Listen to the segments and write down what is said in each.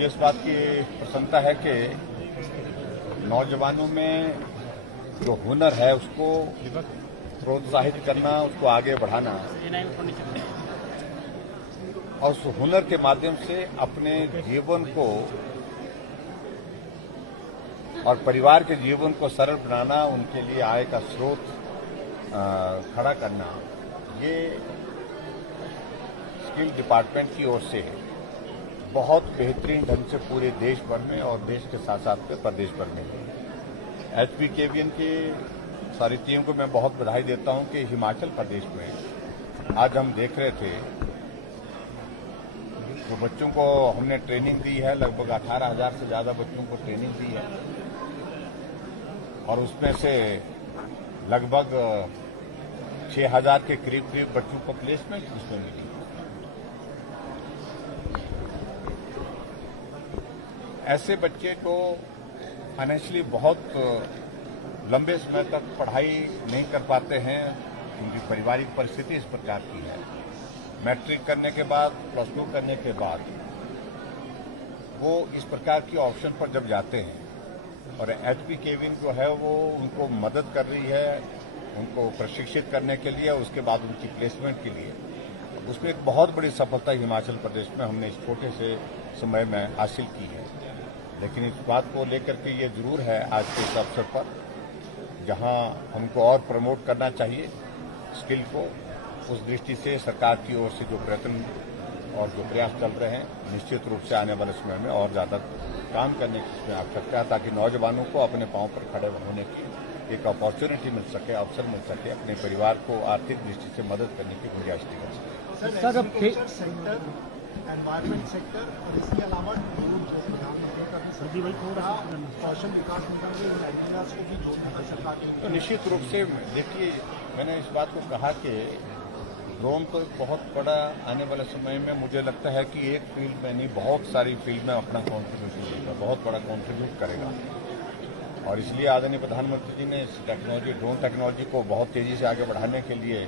मुझे इस बात की प्रसन्नता है कि नौजवानों में जो हुनर है उसको प्रोत्साहित करना, उसको आगे बढ़ाना और उस हुनर के माध्यम से अपने जीवन को और परिवार के जीवन को सरल बनाना, उनके लिए आय का स्रोत खड़ा करना, ये स्किल डिपार्टमेंट की ओर से बहुत बेहतरीन ढंग से पूरे देश भर में और देश के साथ साथ प्रदेश भर में HPKVN की सारी टीम को मैं बहुत बधाई देता हूं कि हिमाचल प्रदेश में आज हम देख रहे थे तो बच्चों को हमने ट्रेनिंग दी है, लगभग 18,000 से ज्यादा बच्चों को ट्रेनिंग दी है और उसमें से लगभग 6,000 के करीब बच्चों को प्लेसमेंट उसमें मिली। ऐसे बच्चे को फाइनेंशियली बहुत लंबे समय तक पढ़ाई नहीं कर पाते हैं, उनकी पारिवारिक परिस्थिति इस प्रकार की है। मैट्रिक करने के बाद, +2 करने के बाद वो इस प्रकार की ऑप्शन पर जब जाते हैं और HPKVN जो है वो उनको मदद कर रही है, उनको प्रशिक्षित करने के लिए, उसके बाद उनकी प्लेसमेंट के लिए, उसमें एक बहुत बड़ी सफलता हिमाचल प्रदेश में हमने इस छोटे से समय में हासिल की है। लेकिन इस बात को लेकर के ये जरूर है आज के इस अवसर पर जहां हमको और प्रमोट करना चाहिए स्किल को, उस दृष्टि से सरकार की ओर से जो प्रयत्न और जो प्रयास चल रहे हैं, निश्चित रूप से आने वाले समय में और ज्यादा काम करने की आवश्यकता है ताकि नौजवानों को अपने पांव पर खड़े होने की एक अपॉर्चुनिटी मिल सके, अवसर मिल सके, अपने परिवार को आर्थिक दृष्टि से मदद करने की गुंजाइश दी जा सके। एग्रीकल्चर सेक्टर, एनवायरमेंट सेक्टर और इसके अलावा कौशल विकास आइडियाज को भी जोड़ने की सरकार तो निश्चित रूप से देखिए, मैंने इस बात को कहा कि ड्रोन तो बहुत बड़ा आने वाले समय में मुझे लगता है कि एक फील्ड में नहीं, बहुत सारी फील्ड में अपना कॉन्ट्रीब्यूशन देगा, बहुत बड़ा कॉन्ट्रीब्यूट करेगा और इसलिए आदरणीय प्रधानमंत्री जी ने इस टेक्नोलॉजी, ड्रोन टेक्नोलॉजी को बहुत तेजी से आगे बढ़ाने के लिए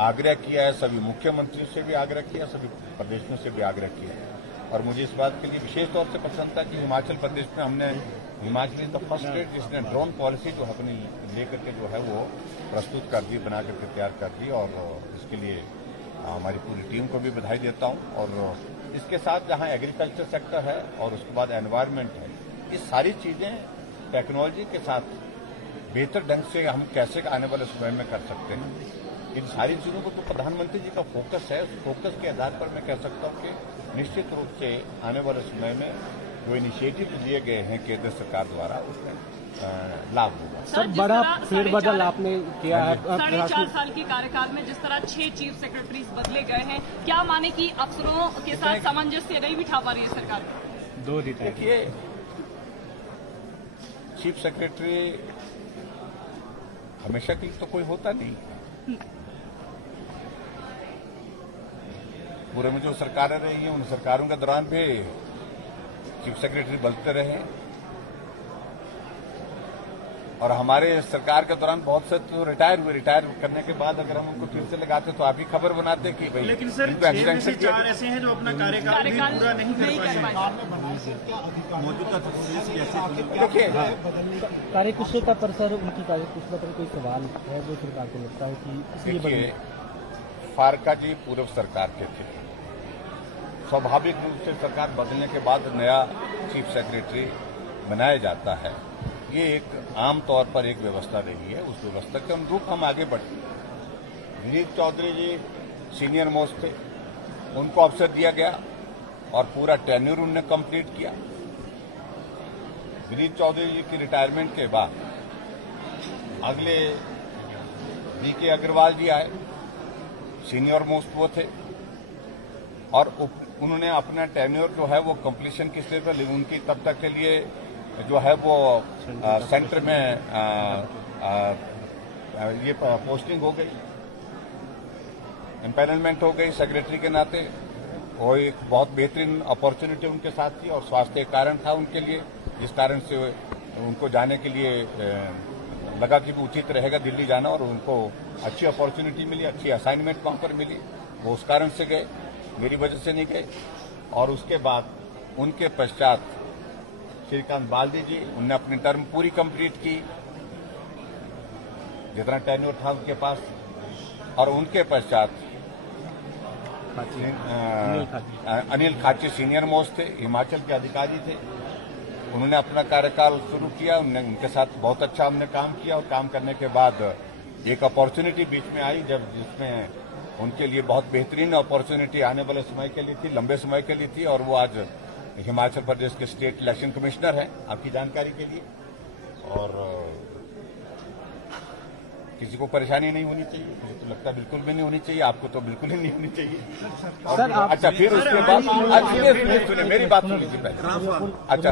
आग्रह किया है। सभी मुख्यमंत्रियों से भी आग्रह किया, सभी प्रदेशों से भी आग्रह किया है और मुझे इस बात के लिए विशेष तौर से प्रसन्नता कि हिमाचल प्रदेश में हमने, Himachal is the first state जिसने ड्रोन पॉलिसी जो अपनी लेकर के जो है वो प्रस्तुत कर दी, बना करके तैयार कर दी और इसके लिए हमारी पूरी टीम को भी बधाई देता हूं। और इसके साथ जहां एग्रीकल्चर सेक्टर है और उसके बाद एनवायरमेंट है, ये सारी चीजें टेक्नोलॉजी के साथ बेहतर ढंग से हम कैसे आने वाले समय में कर सकते हैं, इन सारी चीजों को तो प्रधानमंत्री जी का फोकस है। उस फोकस के आधार पर मैं कह सकता हूं कि निश्चित रूप से आने वाले समय में जो इनिशिएटिव लिए गए हैं केंद्र सरकार द्वारा उसमें लाभ होगा। सर, बड़ा फेरबदल आपने किया है 4.5 साल के कार्यकाल में, जिस तरह 6 चीफ सेक्रेटरीज बदले गए हैं, क्या माने कि अफसरों के साथ सामंजस्य नहीं बिठा पा रही है सरकार? देखिए, चीफ सेक्रेटरी हमेशा के लिए तो कोई होता नहीं, पूरे में जो सरकारें रही हैं उन सरकारों के दौरान भी चीफ सेक्रेटरी बदलते रहे और हमारे सरकार के दौरान बहुत से तो रिटायर हुए। रिटायर करने के बाद अगर हम उनको फिर से लगाते तो आप ही खबर बनाते कि भाई, लेकिन सर 6 में से 4 ऐसे हैं जो अपना कार्यकाल भी पूरा नहीं कर पाए। मौजूदा देखिए, कार्यकुशलता पर सर, उनकी कार्यकुशलता पर कोई सवाल है जो सरकार को लगता है कि इसलिए फारका जी पूर्व सरकार के थे, स्वाभाविक रूप से सरकार बदलने के बाद नया चीफ सेक्रेटरी बनाया जाता है। ये एक आम तौर पर एक व्यवस्था रही है, उस व्यवस्था के अनुरूप हम आगे बढ़े। विनीत चौधरी जी सीनियर मोस्ट थे, उनको अवसर दिया गया और पूरा टेन्यूर उन्होंने कंप्लीट किया। विनीत चौधरी जी की रिटायरमेंट के बाद अगले VK अग्रवाल जी आए, सीनियर मोस्ट वो थे और उन्होंने अपना टेन्योर जो है वो कंप्लीशन की स्टेज पर, उनकी तब तक के लिए जो है वो सेंटर में ये पोस्टिंग हो गई, एम्पैनलमेंट हो गई सेक्रेटरी के नाते। वो एक बहुत बेहतरीन अपॉर्चुनिटी उनके साथ थी और स्वास्थ्य कारण था उनके लिए, जिस कारण से उनको जाने के लिए लगा कि उचित रहेगा दिल्ली जाना और उनको अच्छी अपॉर्चुनिटी मिली, अच्छी असाइनमेंट वहां पर मिली, वो उस कारण से गए, मेरी वजह से नहीं गए। और उसके बाद उनके पश्चात श्रीकांत बाल्दी जी, उनने अपनी टर्म पूरी कंप्लीट की, जितना टेन्योर था उनके पास। और उनके पश्चात अनिल खाची सीनियर मोस्ट थे, हिमाचल के अधिकारी थे। उन्होंने अपना कार्यकाल शुरू किया, उनके साथ बहुत अच्छा हमने काम किया। और काम करने के बाद एक अपॉर्चुनिटी बीच में आई, जब जिसमें उनके लिए बहुत बेहतरीन अपॉर्चुनिटी आने वाले समय के लिए थी, लंबे समय के लिए थी। और वो आज हिमाचल प्रदेश के स्टेट इलेक्शन कमिश्नर हैं, आपकी जानकारी के लिए। और किसी को परेशानी नहीं होनी चाहिए, मुझे तो लगता है बिल्कुल भी नहीं होनी चाहिए, आपको तो बिल्कुल ही नहीं होनी चाहिए। सर, आप अच्छा, फिर उसके बाद सुनिए मेरी बात सुन लीजिए पहले। अच्छा,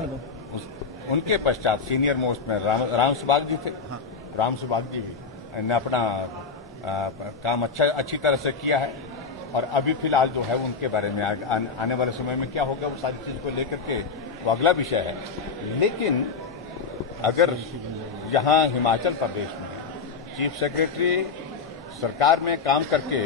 उनके पश्चात सीनियर मोस्ट में राम सुभाग जी थे। राम सुभाग जी ने अपना काम अच्छी तरह से किया है। और अभी फिलहाल जो है उनके बारे में आने वाले समय में क्या होगा, वो सारी चीज को लेकर के वो अगला विषय है। लेकिन अगर यहाँ हिमाचल प्रदेश में चीफ सेक्रेटरी सरकार में काम करके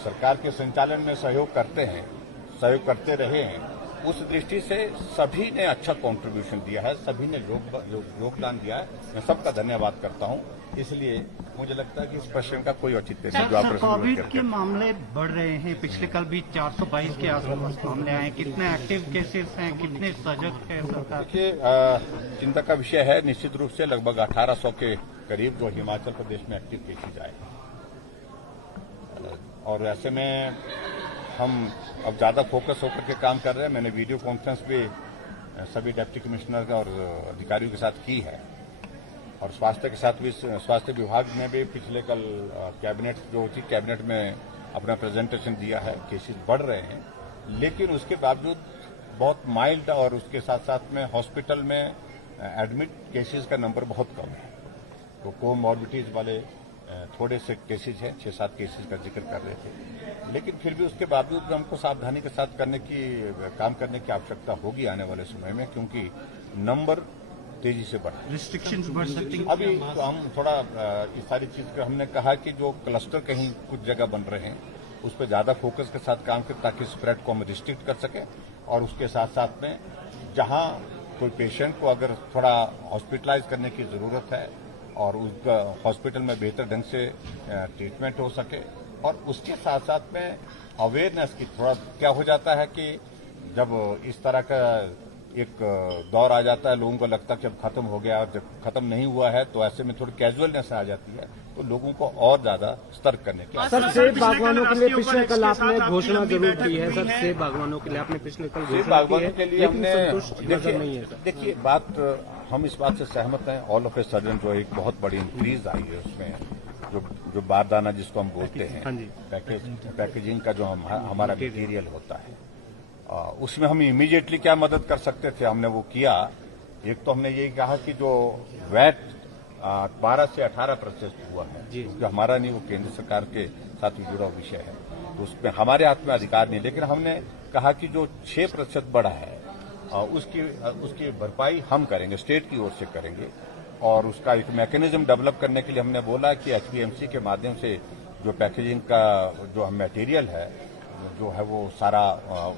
सरकार के संचालन में सहयोग करते रहे हैं, उस दृष्टि से सभी ने अच्छा कंट्रीब्यूशन दिया है, सभी ने योगदान दिया है। मैं सबका धन्यवाद करता हूं। इसलिए मुझे लगता है कि इस प्रश्न का कोई औचित्य नहीं जो आप प्रश्न कोविड के मामले बढ़ रहे हैं। पिछले कल भी 422 के आसपास मामले आए। कितने एक्टिव केसेस हैं, कितने सजग है सरकार? देखिए, चिंता का विषय है निश्चित रूप से। लगभग 1800 के करीब जो हिमाचल प्रदेश में एक्टिव केसेज आए, और ऐसे में हम अब ज्यादा फोकस होकर के काम कर रहे हैं। मैंने वीडियो कॉन्फ्रेंस भी सभी डिप्टी कमिश्नर और अधिकारियों के साथ की है, और स्वास्थ्य के साथ भी, स्वास्थ्य विभाग ने भी पिछले कल कैबिनेट में अपना प्रेजेंटेशन दिया है। केसेस बढ़ रहे हैं, लेकिन उसके बावजूद बहुत माइल्ड, और उसके साथ साथ में हॉस्पिटल में एडमिट केसेस का नंबर बहुत कम है। तो कोमॉर्बिडिटीज वाले थोड़े से केसेज हैं, 6-7 केसेज का जिक्र कर रहे थे। लेकिन फिर भी उसके बावजूद हमको सावधानी के साथ काम करने की आवश्यकता होगी आने वाले समय में, क्योंकि नंबर तेजी से बढ़ा। रिस्ट्रिक्शंस बढ़ सकती हैं। अभी तो हम थोड़ा इस सारी चीज का हमने कहा कि जो क्लस्टर कहीं कुछ जगह बन रहे हैं, उस पर ज्यादा फोकस के साथ काम करें, ताकि स्प्रेड को हम रिस्ट्रिक्ट कर सकें। और उसके साथ साथ में जहां कोई पेशेंट को अगर थोड़ा हॉस्पिटलाइज करने की जरूरत है, और उसका हॉस्पिटल में बेहतर ढंग से ट्रीटमेंट हो सके। और उसके साथ साथ में अवेयरनेस की थोड़ा क्या हो जाता है कि जब इस तरह का एक दौर आ जाता है, लोगों को लगता है कि अब खत्म हो गया, और जब खत्म नहीं हुआ है तो ऐसे में थोड़ी कैजुअलनेस आ जाती है, तो लोगों को और ज्यादा सतर्क करने की। सर, सेब बागवानों के लिए पिछले कल आपने घोषणा जरूर की है। सर, सेब बागवानों के लिए आपने पिछले कल घोषणा की है, के लिए लेकिन हमने संतुष्ट नजर नहीं है। सर, देखिए, हम इस बात से सहमत हैं। ऑल ऑफ ए सडन जो एक बहुत बड़ी इंक्रीज आई है उसमें, जो बारदाना जिसको हम बोलते हैं, पैकेजिंग का जो हमारा मटेरियल होता है, उसमें हम इमीडिएटली क्या मदद कर सकते थे, हमने वो किया। एक तो हमने यही कहा कि जो वैट 12 से 18% हुआ है, जो हमारा नहीं, वो केंद्र सरकार के साथ भी जुड़ा विषय है, तो उसमें हमारे हाथ में अधिकार नहीं। लेकिन हमने कहा कि जो 6% बढ़ा है, उसकी भरपाई हम करेंगे, स्टेट की ओर से करेंगे। और उसका एक मैकेनिज्म डेवलप करने के लिए हमने बोला कि एचपीएमसी के माध्यम से जो पैकेजिंग का जो मटेरियल है, जो है वो सारा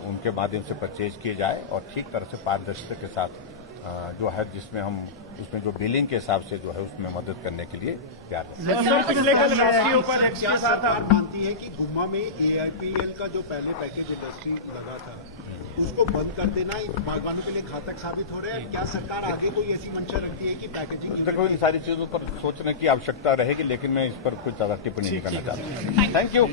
उनके माध्यम से परचेज किए जाए, और ठीक तरह से पारदर्शिता के साथ जो है, जिसमें हम उसमें जो बिलिंग के हिसाब से जो है उसमें मदद करने के लिए तैयार हैं। पिछले कल राष्ट्रीय उपाध्यक्ष क्या सरकार मानती है कि गुम्मा में एआईपीएल का जो पहले पैकेज इंडस्ट्री लगा था, उसको बंद कर देना बागवानों के लिए घातक साबित हो रहा है? क्या सरकार आगे कोई ऐसी मंशा रखती है कि पैकेजिंग? देखो, इन सारी चीजों पर सोचने की आवश्यकता रहेगी, लेकिन मैं इस पर कुछ ज्यादा टिप्पणी नहीं करना चाहता। Thank you.